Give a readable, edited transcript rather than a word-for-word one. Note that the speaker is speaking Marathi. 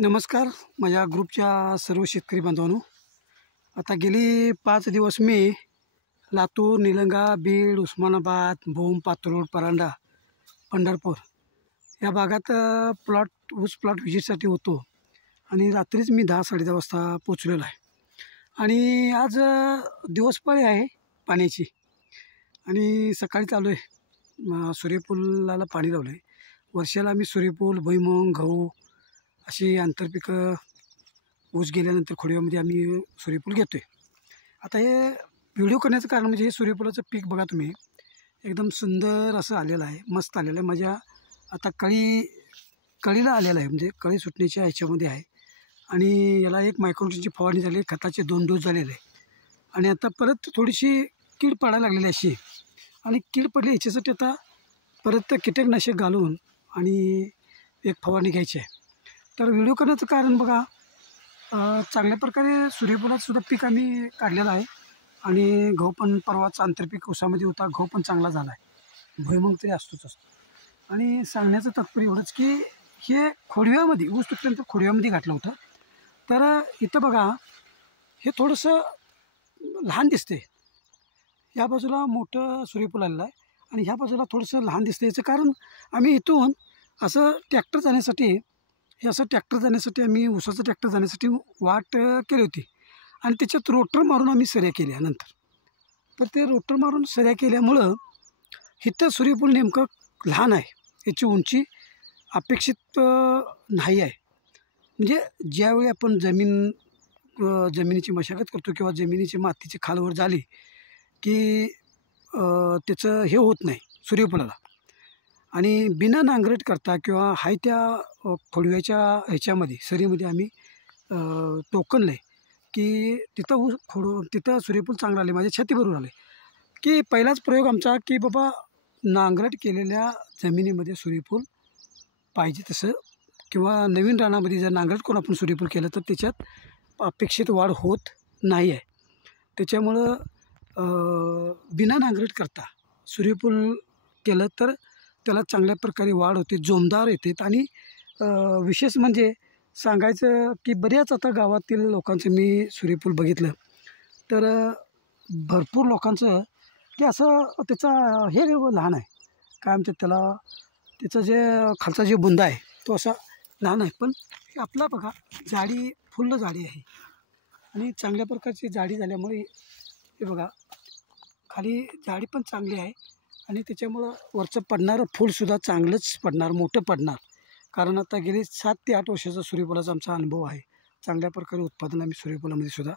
नमस्कार माझ्या ग्रुपच्या सर्व शेतकरी बांधवांनो, आता गेली 5 दिवस मी लातूर, निलंगा, बीड, उस्मानाबाद, भूम, पात्रोड, परांडा, पंढरपूर या भागात ऊस प्लॉट व्हिजिटसाठी होतो आणि रात्रीच मी 10-10:30 वाजता पोचलेलो आहे. आणि आज दिवसपाळी आहे पाण्याची आणि सकाळी चालू आहे. सूर्यफुलाला पाणी लावलं आहे. वर्षाला आम्ही सूर्यफूल, भुईमूग, गहू अशी आंतरपिकं ऊस गेल्यानंतर खोडव्यामध्ये आम्ही सूर्यफूल घेतो आहे. आता हे व्हिडिओ करण्याचं कारण म्हणजे हे सूर्यफुलाचं पीक बघा तुम्ही, एकदम सुंदर असं आलेलं आहे, मस्त आलेलं आहे. माझ्या आता कळीला आलेलं आहे, म्हणजे कळी सुटण्याच्या ह्याच्यामध्ये आहे. आणि याला एक मायक्रोन्यूट्रिएंटची फवारणी झाली, खताचे 2 डोस झालेले आहे. आणि आता परत थोडीशी कीड पडायला लागलेली अशी, आणि कीड पडली ह्याच्यासाठी आता परत कीटकनाशक घालून आणि एक फवारणी घ्यायची आहे. तर व्हिडिओ करण्याचं कारण बघा, चांगल्या प्रकारे सूर्यफुलाचं सुद्धा पीक आम्ही काढलेलं आहे. आणि गहू पण परवाच आंतरपीक ऊसामध्ये होता, गहू पण चांगला झाला आहे. भुईमूग तरी असतोच असतो. आणि सांगण्याचं तात्पर्य एवढंच की हे खोडव्यामध्ये ऊस तुटल्यानंतर खोडव्यामध्ये घातलं होतं. तर इथं बघा, हे थोडंसं लहान दिसते. या बाजूला मोठं सूर्यफूल आलेलं आहे आणि ह्या बाजूला थोडंसं लहान दिसते. याचं कारण आम्ही इथून असं ट्रॅक्टर जाण्यासाठी आम्ही ऊसाचं ट्रॅक्टर जाण्यासाठी वाट केली होती. आणि त्याच्यात रोटर मारून आम्ही सऱ्या केल्या नंतर. तर ते रोटर मारून सऱ्या केल्यामुळं इथं सूर्यफूल नेमकं लहान आहे, याची उंची अपेक्षित नाही आहे. म्हणजे ज्यावेळी आपण जमिनीची मशागत करतो किंवा जमिनीची मातीची खालवर झाली की त्याचं हे होत नाही सूर्यफुलाला. आणि बिना नांगरट करता किंवा हाय त्या खोडव्याच्या ह्याच्यामध्ये सरीमध्ये आम्ही टोकनलं आहे की तिथं सूर्यफूल चांगलं आले, माझ्या छातीबरोबर आले. की पहिलाच प्रयोग आमचा की बाबा नांगरट केलेल्या जमिनीमध्ये सूर्यफूल पाहिजे तसं, किंवा नवीन रानामध्ये जर नांगरट करून आपण सूर्यफूल केलं तर त्याच्यात अपेक्षित वाढ होत नाही आहे. त्याच्यामुळं बिना नांगरट करता सूर्यफूल केलं तर त्याला चांगल्या प्रकारे वाढ होते, जोमदार येते. आणि विशेष म्हणजे सांगायचं की बऱ्याच आता गावातील लोकांचं मी सूर्यफूल बघितलं, तर भरपूर लोकांचं की असं त्याचा हे लहान आहे, काय म्हणतात त्याला, त्याचं जे खालचा जे बुंदा आहे तो असा लहान आहे. पण आपला बघा जाडी, फुल्ल जाडी आहे आणि चांगल्या प्रकारची जाडी झाल्यामुळे हे बघा खाली जाडी पण चांगली आहे. आणि त्याच्यामुळं वरचं पडणारं फूलसुद्धा चांगलंच पडणार, मोठं पडणार. कारण आता गेली 7 ते 8 वर्षाचा सूर्यफुलाचा आमचा अनुभव आहे. चांगल्या प्रकारे उत्पादन आम्ही सूर्यफुलामध्ये सुद्धा